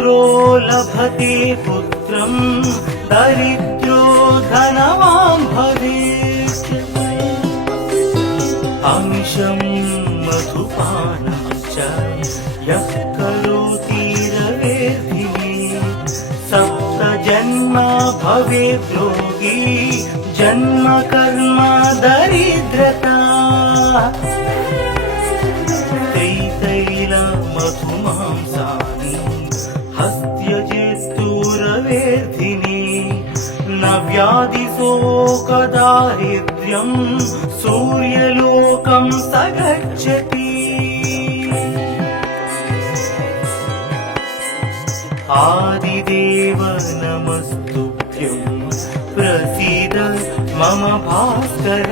अपुत्रो लभते पुत्रं दरिद्रो धनवान् भवेत् अमिषं मधुपानं च यः करोति रवेर्धिने सप्त जन्म भवेत् योगी जन्म कर्म दरिद्रता तैतैल मधुमांसानि हस्त्यजेस्तुरवेर्धिने न व्याधिशोकदारिद्र्यं सूर्यलोकं स गच्छति आदिदेव नमस्तुभ्यं प्रसीद मम भास्कर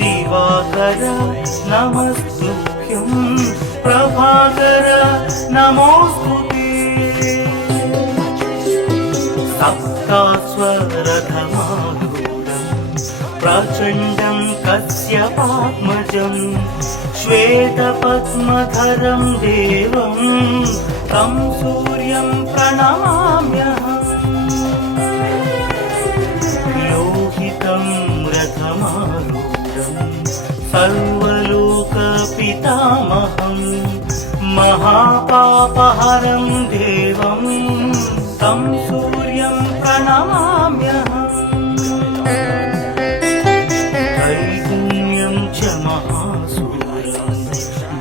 दिवाकर नमस्तुभ्यं प्रभाकर नमोस्तुते सप्तास्वरथमारूढं प्रचण्डं कश्यपात्मजं श्वेतपद्मधरं देवं तं सूर्यं प्रणमाम्यहम् लोहितं रथमारूढं सर्वलोकपितामहं महापापहरं देवं तं सूर्यं प्रणमाम्यहम् त्रैगुण्यं च महासूरं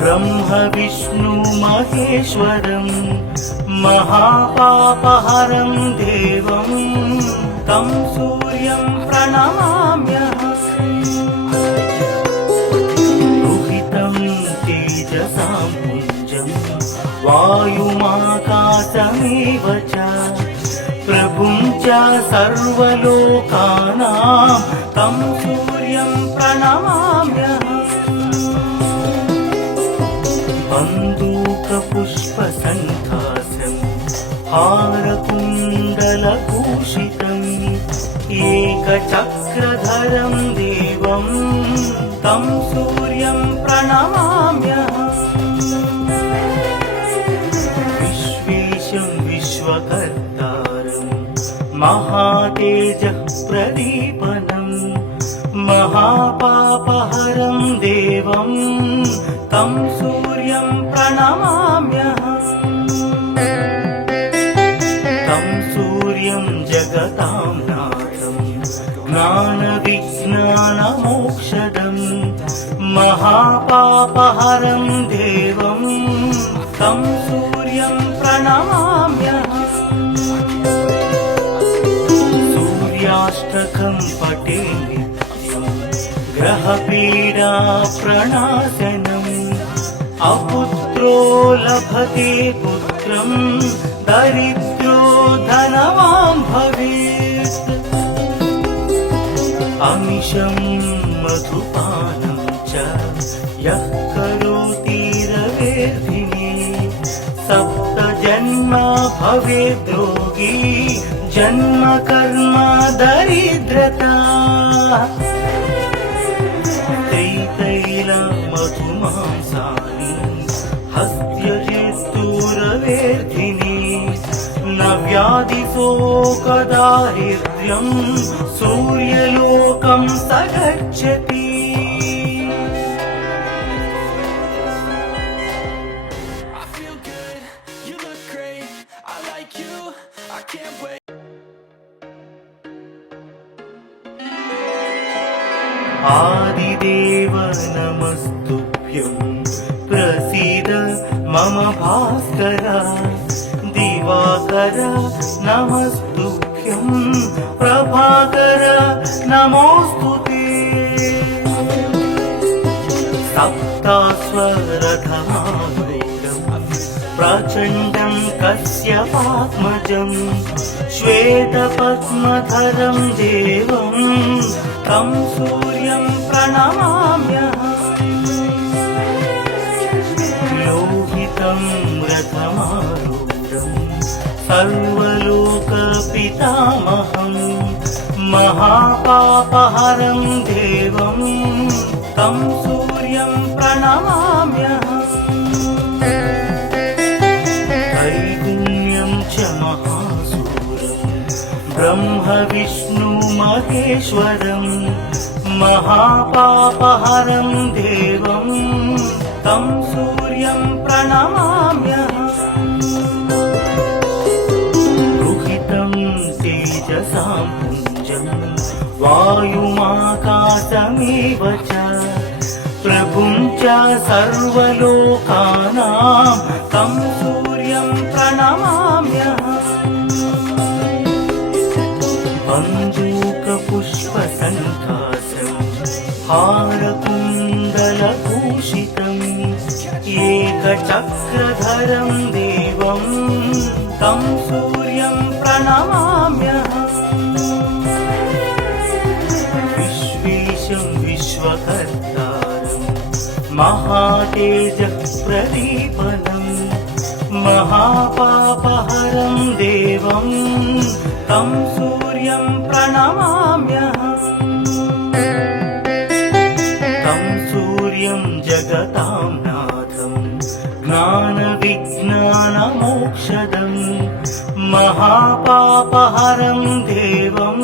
ब्रह्म विष्णु महेश्वरं महापापहरं देवं तं सूर्यं प्रणमाम्यहम् दुहितं तेजसां पुञ्जं वायुमाकाशमेव च प्रभुं च सर्वलोकानां तं सूर्यं प्रणमाम्यहम् बन्दूकपुष्पसङ्कासं हारकुण्डलभूषितम् एकचक्रधरं देवं तं सूर्यं प्रणमाम्यहम् विश्वेशं विश्वकर्तारं महातेजः प्रदीपनं महापापहरं देवं तं सूर्यं प्रणमाम्यहम् तं सूर्यं जगतां नाथं ज्ञानविज्ञानमोक्षदं महापापहरं देवं तं सूर्यं प्रणमाम्यहम् सूर्याष्टकं पठे नित्यं ग्रहपीडा प्रणाशनम् अपुत्रो लभते पुत्रं दरिद्रो धनवान् भवेत् अमिषं मधुपानं च यः करोति रवेर्धिने सप्त जन्म भवेत् योगी जन्म कर्म दरिद्रता तैतैल मधुमांसानि हस्त्यजेस्तुरवेर्धिने न व्याधिशोकदारिद्र्यं सूर्यलोकं स गच्छति आदिदेव नमस्तुभ्यं प्रसीद मम भास्कर दिवाकर नमस्तुभ्यं प्रभाकर नमोस्तुते सप्तास्वरथमारूढं प्रचण्डं कश्यपात्मजं श्वेतपद्मधरं देवं तं सूर्यं प्रणमाम्यहम् लोहितं रथमारूढं सर्वलोकपितामहं महापापहरं देवं तं सूर्यं प्रणमाम्यहम् महेश्वरं महापापहरं देवं तं सूर्यं प्रणमाम्यहम्। रुहितं तेजसां पुञ्जं वायुमाकाशमेव च प्रभुं च सर्वलोकानां तं सूर्यं प्रणमाम्यहम्। बन्धूकपुष्पसङ्कासं हारकुण्डलभूषितम् एकचक्रधरं देवं तं सूर्यं प्रणमाम्यहम्। विश्वेशं विश्वकर्तारं महातेजः प्रदीपनम् महापापहरं देवं तं सूर्यं प्रणमाम्यहम्। तं सूर्यं जगतां नाथं ज्ञानविज्ञानमोक्षदं महापापहरं देवं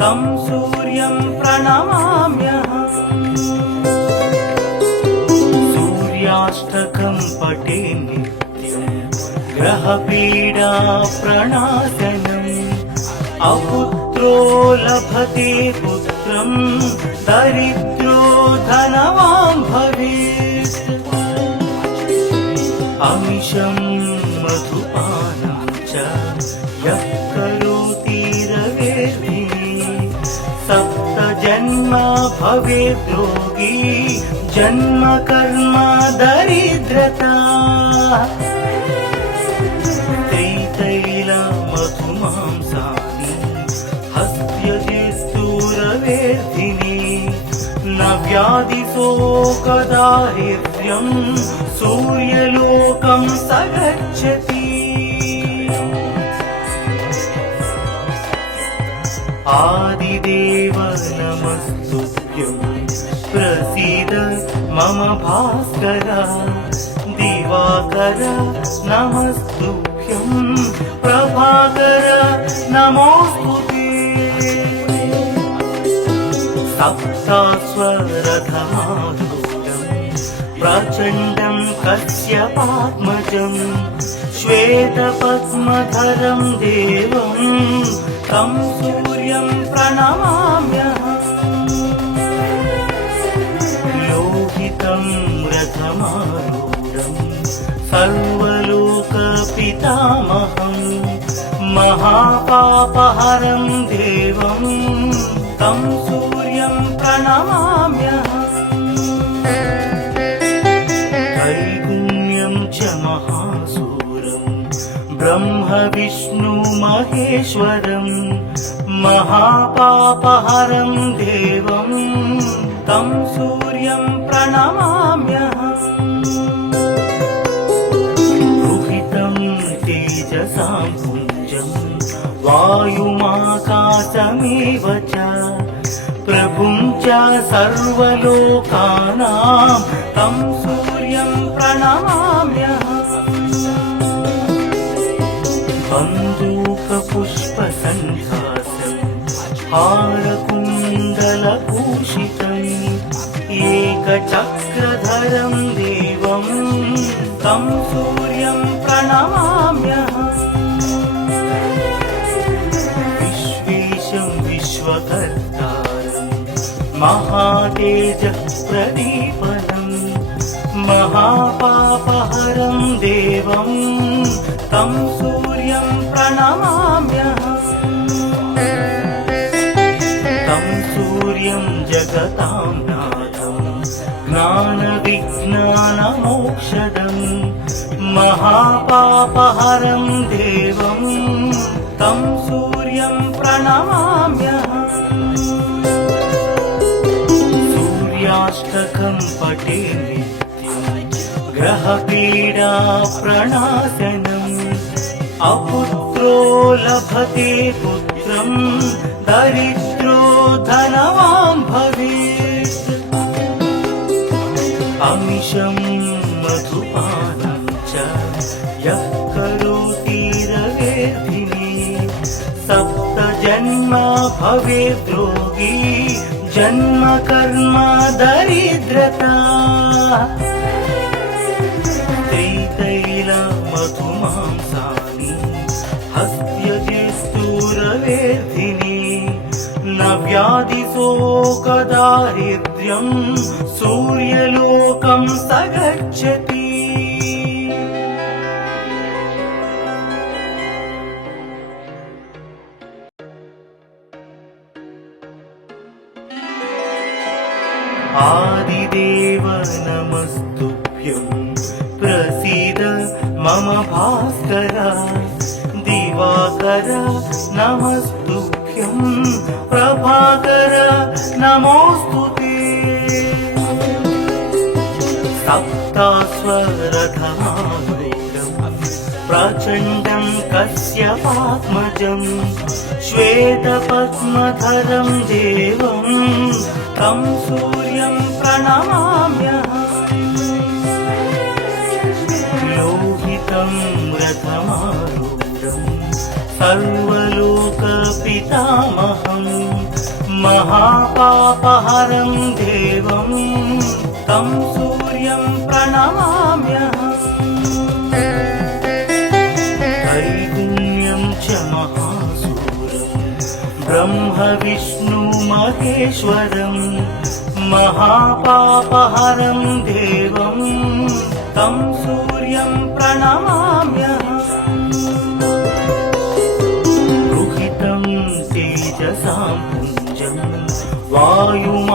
तं सूर्यं प्रणमाम्यहम्। सूर्याष्टकं पठे नित्यं ग्रहपीडा प्रणाशनम् अपुत्रो लभते पुत्रं दरिद्रो धनवान् भवेत्। अमिषं मधुपानं च यः करोति रवेर्भिः सप्तजन्म भवेत् रोगी जन्म कर्म दरिद्रता। त्रितैलमधुमांसानि हस्त्यजिस्तूरवेर्धिनि न व्याधिशोकदारिद्र्यं सूर्यलोकं स गच्छति। आदिदेव नमस्तुभ्यं प्रसीद मम भास्कर दिवाकर नमस्तुभ्यं प्रभाकर नमोस्तुते। सप्तास्वरथमारूढं प्रचण्डं कश्यपात्मजं श्वेतपद्मधरं देवं तं सूर्यं प्रणमाम्यहम्। लोहितं रथमारूढं सर्वलोकपितामहं महापापहरं देवं तं सूर्यं प्रणमाम्यहम्। त्रैगुण्यं च महासूरं ब्रह्म विष्णु महेश्वरं महापापहरं देवं तं सूर्यं प्रणमाम्यहम्। रुहितं तेजसां पुञ्जं वायुमाकाशमेव च प्रभुं च सर्वलोकानां तं सूर्यं प्रणमाम्यहम्। बन्धूकपुष्पसङ्कासं हारकुण्डलभूषितम् एकचक्रधरं देवं तं सूर्यं प्रणमाम्यहम्। विश्वेशं विश्वकर्तारं महातेजः प्रदीपनम् महापापहरं देवं तं सूर्यं प्रणमाम्यहम्। तं सूर्यं जगतां नाथं ज्ञानविज्ञानमोक्षदं महापापहरं देवं तं सूर्यं प्रणमाम्यहम्। सूर्याष्टकं पठे नित्यं ग्रहपीडा प्रणाशनम् अपुत्रो लभते पुत्रं दरिद्रो धनवान् भवेत्। अमिषं मधुपानं च यः करोति रवेर्भिः सप्तजन्म जन्म भवेद्रोगी जन्म कर्म दरिद्रता मधुमांसानि हस्त्यजिस्तूरवेदिनी न व्याधिशोकदारिद्र्यं सूर्यलोकं स गच्छति आदिदेव नमस्तुभ्यं प्रसीद मम भास्कर दिवाकर नमस्तुभ्यं प्रभाकर नमोस्तुते सप्तास्वरधमारूढं प्रचण्डं कश्यपात्मजं श्वेतपद्मधरं देवं तं सूर्यं प्रणमाम्यहम् लोहितं रथमारूढं सर्वलोकपितामहं महापापहरं देवं तं सूर्यं प्रणमाम्यहम् त्रैगुण्यं च महासूरं ब्रह्म विष्णु महेश्वरं महापापहरं देवं तं सूर्यं प्रणमाम्यहम् रुहितं तेजसां पुञ्जं वायुमाकाशमेव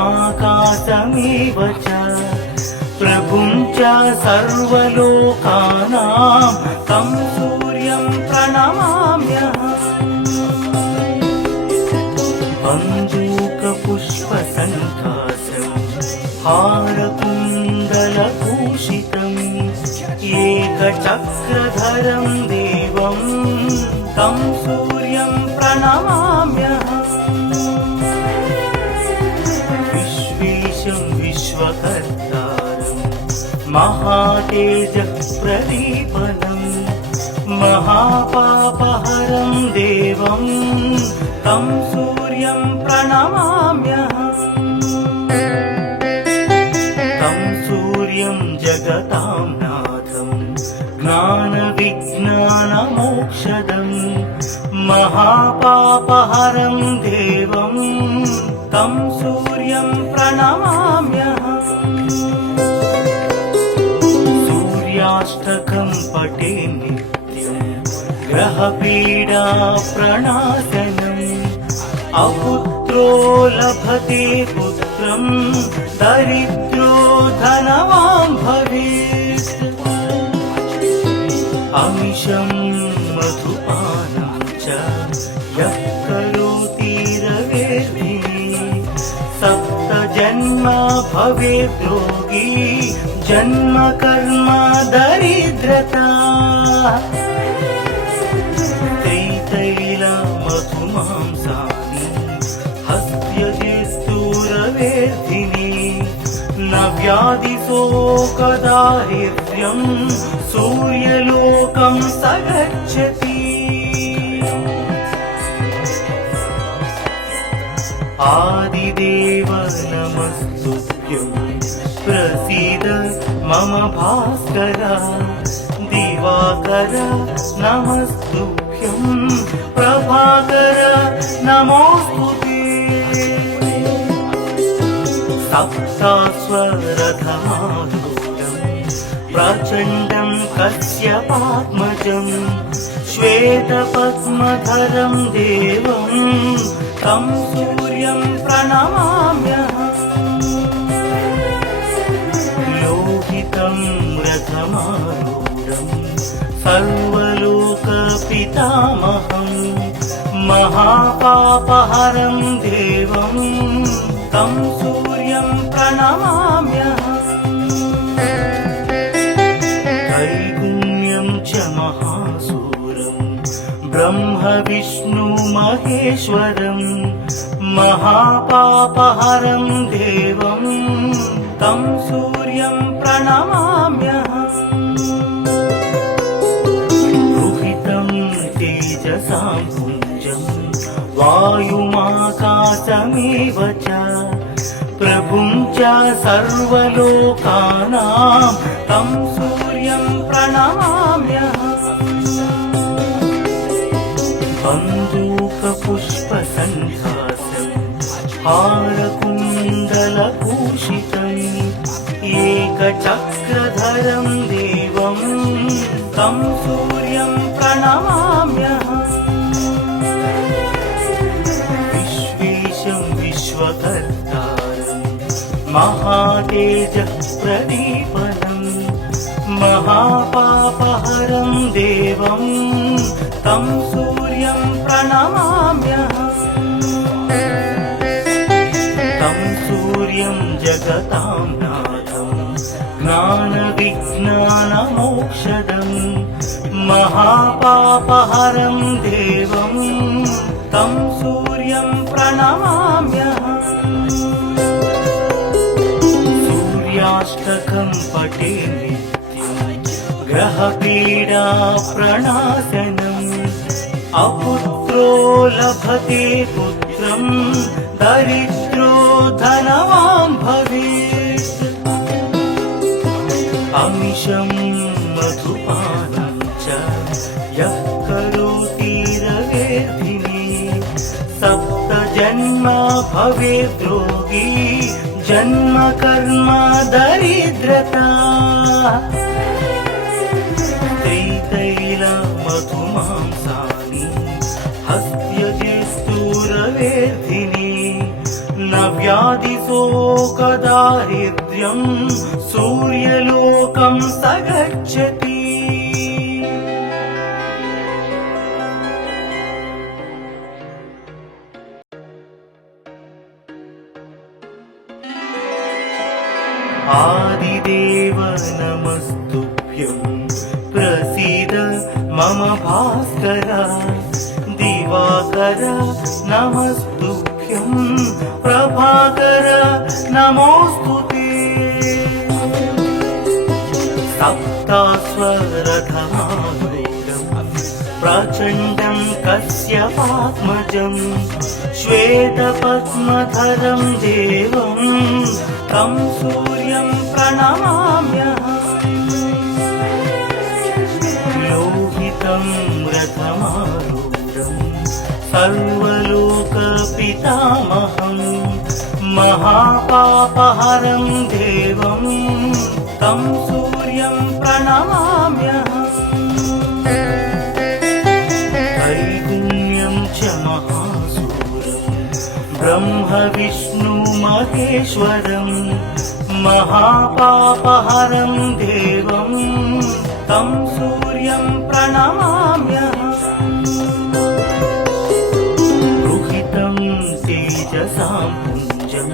च प्रभुं च सर्वलोकानां तं सूर्यं प्रणमाम्यहम् बन्दूकपुष्पसङ्कासं हारकुण्डलभूषितम् एकचक्रधरं देवं तं सूर्यं प्रणमाम्यहम् विश्वेशं विश्वकर्तारं महातेजप्रदीपनं महापापहरं देवं तं सूर्यं प्रणमाम्यहम् तं सूर्यं जगतां नाथं ज्ञानविज्ञानमोक्षदं महापापहरं देवं तं सूर्यं प्रणमाम्यहम् सूर्याष्टकं पठे नित्यं ग्रहपीडा प्रणाशनम् अपुत्रो लभते पुत्रं दरिद्रो धनवान् भवेत् अमिषं मधुपानं च यः करोति रवेर्भिः सप्तजन्म भवेद्रोगी जन्म कर्म दरिद्रता मधुमांसानि हस्त्यजिस्तूरवेदिनी न व्याधिशोकदारिद्र्यं सूर्यलोकं स गच्छति आदिदेव नमस्तुभ्यं प्रसीद मम भास्कर दिवाकर नमस्तुभ्यं प्रभाकर नमोस्तुते सप्तास्वरधमारूढं प्रचण्डं कश्यपात्मजं श्वेतपद्मधरं देवं तं सूर्यं प्रणमाम्यहम् लोहितं रथमारूढं सर्वलोकपितामहं महापापहरं देवं तं सूर्यं प्रणमाम्यहम् त्रैगुण्यं च महासूरं ब्रह्म विष्णु महेश्वरं महापापहरं देवं तं सूर्यं प्रणमाम्यहम् रुहितं तेजसां पुञ्जं वायुमाकाशमेव च प्रभुं च सर्वलोकानां तं सूर्यं प्रणमाम्यहम् बन्दूकपुष्पसन्धासं हारकुण्डलभूषितम् एकचक्रधरं देवं तं सूर्यं प्रणमाम्यहम् विश्वेशं विश्वकर्तारं महातेजः प्रदीपनं महापापहरं देवं तं सूर्यं प्रणमाम्यहम् तं सूर्यं जगतां नाथं ज्ञानविज्ञानमोक्षदं महापापहरं देवं तं सूर्यं प्रणमाम्यहम् सूर्याष्टकं पठे नित्यं ग्रहपीडा प्रणाशनम् अपुत्रो लभते पुत्रं दरिद्रो धनवान् भवेत् अमिषं मधुपानं च यः करोति रवेर्धिने सप्तजन्म भवेद् रोगी जन्म कर्म दरिद्रता त्रितैलमधुमांसानि हस्त्यजिस्तूरवेर्धिने न व्याधिशोकदारिद्र्यं सूर्यलोकं स गच्छति आदिदेव नमस्तुभ्यं प्रसीद मम भास्कर दिवाकर नमस्तुभ्यं प्रभाकर नमोऽस्तुते सप्तास्वरथमारूढं प्रचण्डं कश्यपात्मजं श्वेतपद्मधरं देवं तं सूर्यं प्रणमाम्यहम् लोहितं रथमारूढं सर्वलोकपितामहं महापापहरं देवं तं सूर्यं प्रणमाम्यहम् त्रैगुण्यं च महासूरं ब्रह्म विष्णु महेश्वरं महापापहरं देवं तं सूर्यं प्रणमाम्यहम् रुहितं तेजसां पुञ्जं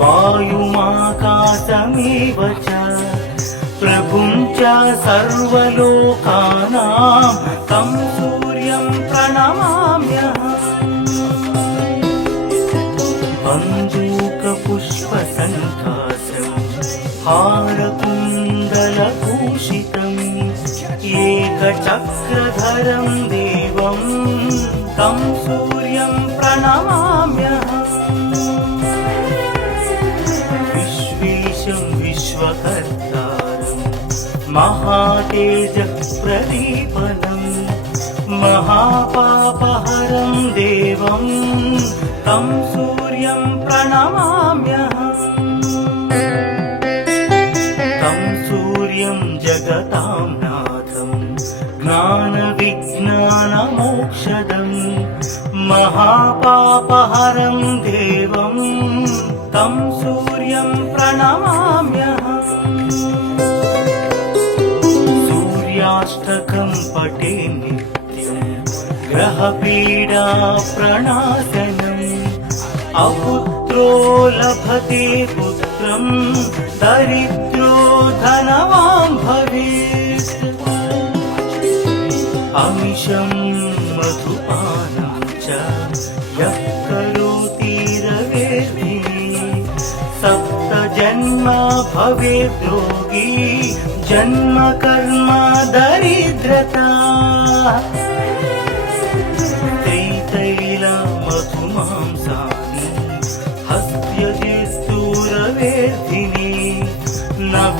वायुमाकाशमेव च प्रभुं च सर्वलोकानां तं सूर्यं प्रणमाम्यहम् बन्दूकपुष्पसन्धासं हारकुण्डलभूषितम् एकचक्रधरं देवं तं सूर्यं प्रणमाम्यहम् विश्वेशं विश्वकर्तारं महातेजः प्रदीपनं महापापहरं देवं तं सूर्यं प्रणमाम्यहम् तं सूर्यं जगतां नाथं ज्ञानविज्ञानमोक्षदं महापापहरं देवं तं सूर्यं प्रणमाम्यहम् सूर्याष्टकं पठे नित्यं ग्रहपीडा प्रणाशनम् अपुत्रो लभते पुत्रं दरिद्रो धनवान् भवेत् अमिषं मधुपानं च यः करोति रवेर्धिने सप्तजन्म भवेद् रोगी जन्म कर्म दरिद्रता त्रितैलमधुमांसानि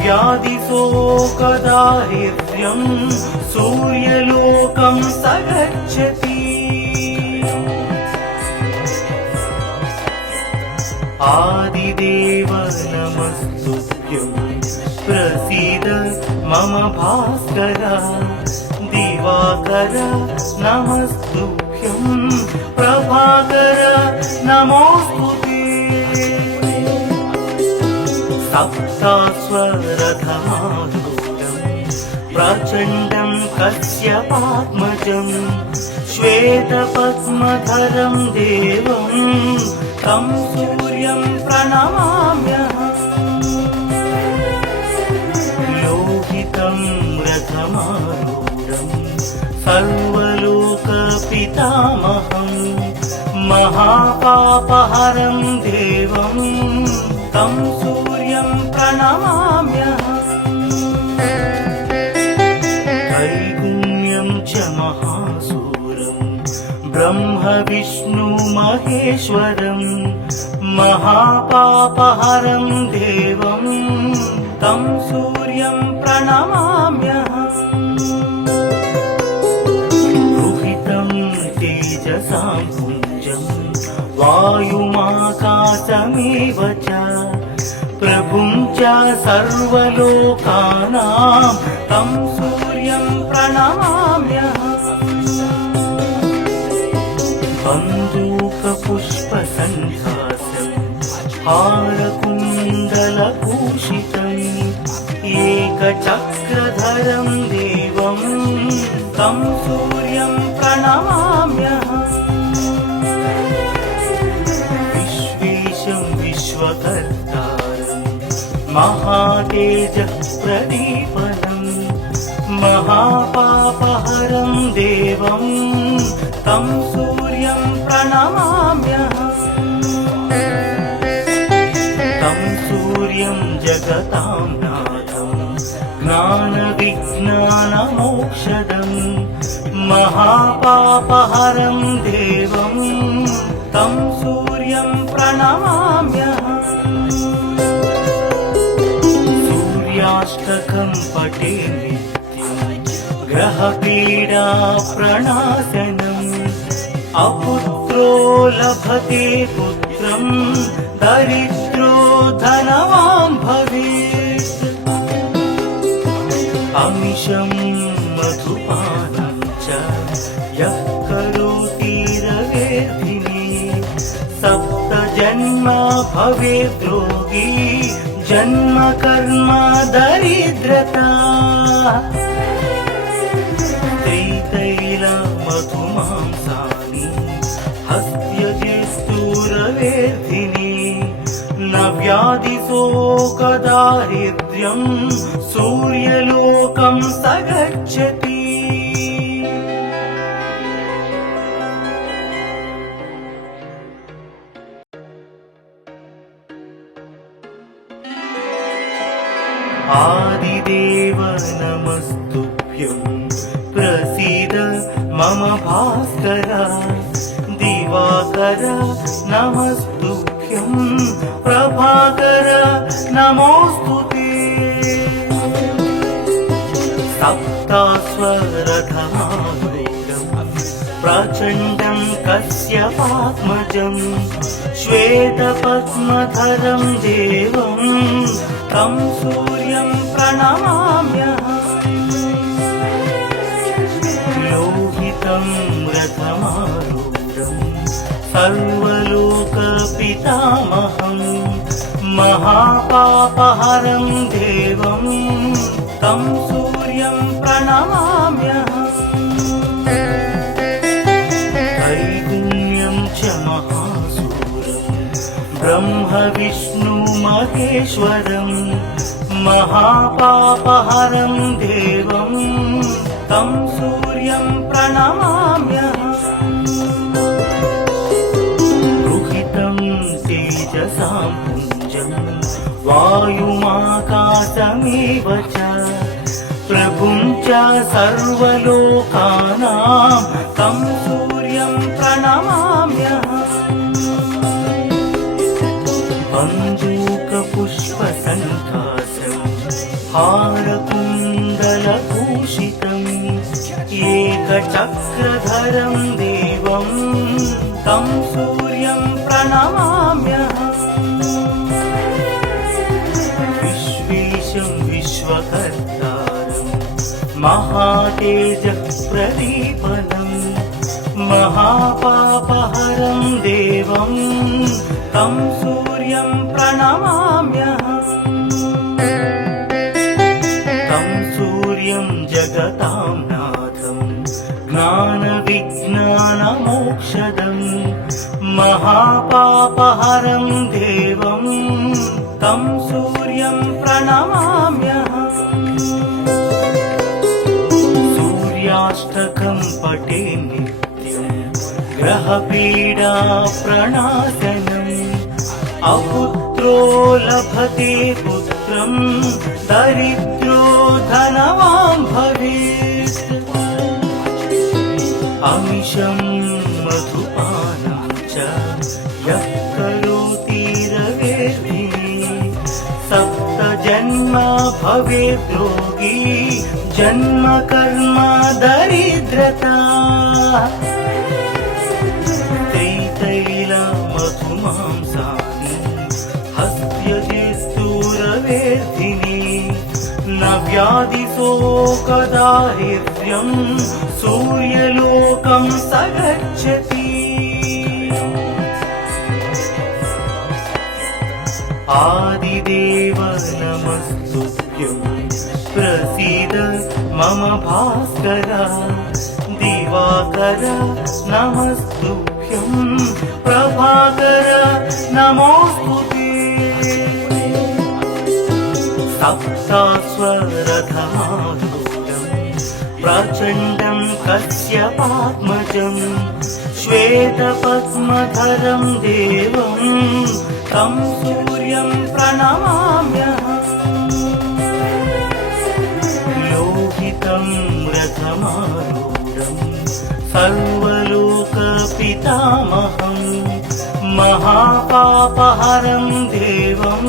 व्याधिशोकदारिद्र्यं सूर्यलोकं स गच्छति आदिदेव नमस्तुभ्यं प्रसीद मम भास्कर दिवाकर नमस्तुभ्यं प्रभाकर नमोस्तुते सप्तास्वरधमारूढं प्रचण्डं कश्यपात्मजं श्वेतपद्मधरं देवं तं सूर्यं प्रणमाम्यहम् लोहितं रथमारूढं सर्वलोकपितामहं महापापहरं देवं तं सूर्यं प्रणमाम्यहम् त्रैगुण्यं च महासूरं ब्रह्म विष्णु महेश्वरं महापापहरं देवं तं सूर्यं प्रणमाम्यहम् रुहितं तेजसां पुञ्जं वायुमाकाशमेव च प्रभुं च सर्वलोकानां तं सूर्यं प्रणमाम्यहम् बन्दूकपुष्पसन्धासं हारकुण्डलभूषितम् एकचक्रधरं देवं तं सूर्यं प्रणमाम्यहम् विश्वेशं विश्वकर्तारं महातेजप्रदीपनं महापापहरं देवं तं सूर्यं प्रणमाम्यहम् तं सूर्यं जगतां नाथं ज्ञानविज्ञानमोक्षदं महापापहरं देवं तं सूर्यं प्रणमाम्यहम् सूर्याष्टकं पठे नित्यं ग्रहपीडा प्रणाशनम् अपुत्रो लभते पुत्रं दरिद्रो धनवान् भवेत् अमिषं मधुपानं च यः करोति रवेर्धिने सप्तजन्म भवेत् रोगी जन्म कर्म दरिद्रता त्रितैलमधुमांसानि हस्त्यजिस्तूरवेर्धिनि न व्याधिशोकदारिद्र्यं सूर्यलोकं स गच्छति आदिदेव नमस्तुभ्यं प्रसीद मम भास्कर दिवाकर नमस्तुभ्यं प्रभाकर नमोस्तुते सप्तास्वरधमारूढं प्रचण्डं कश्यपात्मजं श्वेतपद्मधरं देवं तं सूर्यं प्रणमाम्यहम् लोहितं रथमारूढं सर्वलोकपितामहं महापापहरं देवं तं सूर्यं प्रणमाम्यहम् त्रैगुण्यं च महासूरं ब्रह्म विष्णु महेश्वरं महापापहरं देवं तं सूर्यं प्रणमाम्यहम् रुहितं तेजसां पुञ्जं वायुमाकाशमेव च प्रभुं च सर्वलोकानां तं सूर्यं प्रणमाम्यहम् बन्दूकपुष्पसन्धासं एकचक्रधरं देवं तं सूर्यं प्रणमाम्यहम् विश्वेशं विश्वकर्तारं महातेजः प्रदीपनं महापापहरं देवं तं सूर्यं प्रणमाम्यहम् तं सूर्यं जगतां नाथं ज्ञानविज्ञानमोक्षदं महापापहरं देवं तं सूर्यं प्रणमाम्यहम् सूर्याष्टकं पठे नित्यं ग्रहपीडा प्रणाशनम् अपुत्रो लभते पुत्रं दरिद्रो धनवान् भवेत् अमिषं मधुपानं च यः करोति रवेर्भिः सप्तजन्म भवेत् रोगी जन्म कर्म दरिद्रता हस्त्यजिस्तूरवेर्धिनी न व्याधिशोकदारिद्र्यं सूर्यलोकं स गच्छति आदिदेव नमस्तुभ्यं प्रसीद मम भास्कर दिवाकर नमस्तुभ्यं प्रभाकर नमोस्तुते सप्तास्वरथमारूढं प्रचण्डं कश्यपात्मजं श्वेतपद्मधरं देवं तं सूर्यं प्रणमाम्यहम् लोहितं रथमारूढं सर्वलोकपितामहं महापापहरं देवं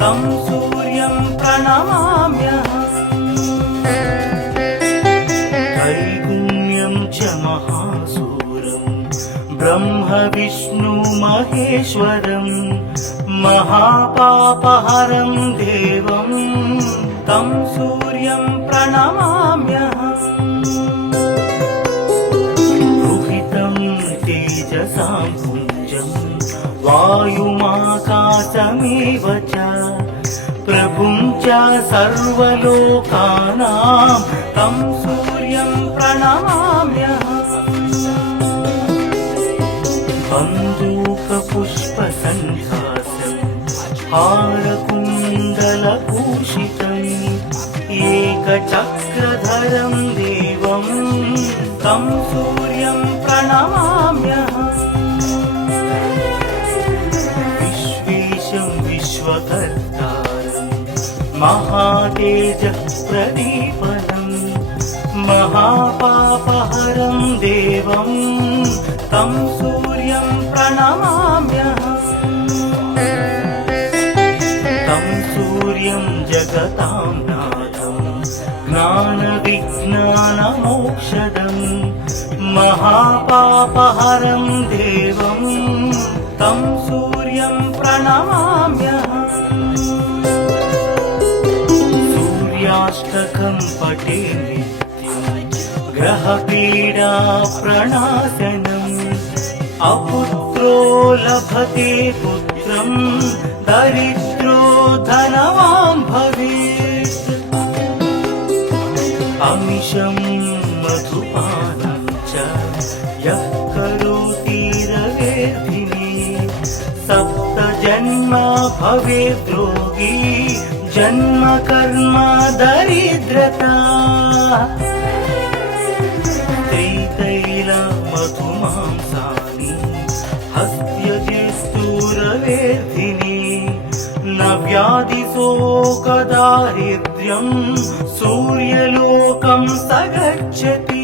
तं सूर्यं प्रणमाम्यहम् त्रैगुण्यं च महासूरं ब्रह्म विष्णु महेश्वरं महापापहरं देवं तं सूर्यं प्रणमाम्यहम् रुहितं तेजसां पुञ्जं वायुमाकाशमेव च प्रभुं च सर्वलोकानां तं सूर्यं प्रणमाम्यहम् बन्दूकपुष्पसन्धासं हारकुण्डलभूषितम् एकचक्रधरं देवं तं सूर्यं प्रणमाम्यहम् विश्वेशं विश्वकर्तारं महातेजः प्रदीपनं महापापहरं देवं तं सूर्यं प्रणमाम्यहम् तं सूर्यं जगतां नाथं ज्ञानविज्ञानमोक्षदं महापापहरं देवं तं सूर्यं प्रणमाम्यहम् सूर्याष्टकं पठे नित्यं ग्रहपीडा प्रणाशनम् अपुत्रो लभते पुत्रं दरिद्रो धनवान् भवेत् अमिषं मधुपानं च यः करोति रवेर्भिः सप्तजन्म भवेत् रोगी जन्म कर्म दरिद्रता मधुमांसानि हस्त्यजिस्तूरवेर्धिनी न व्याधिशोकदारिद्र्यं सूर्यलोकं स गच्छति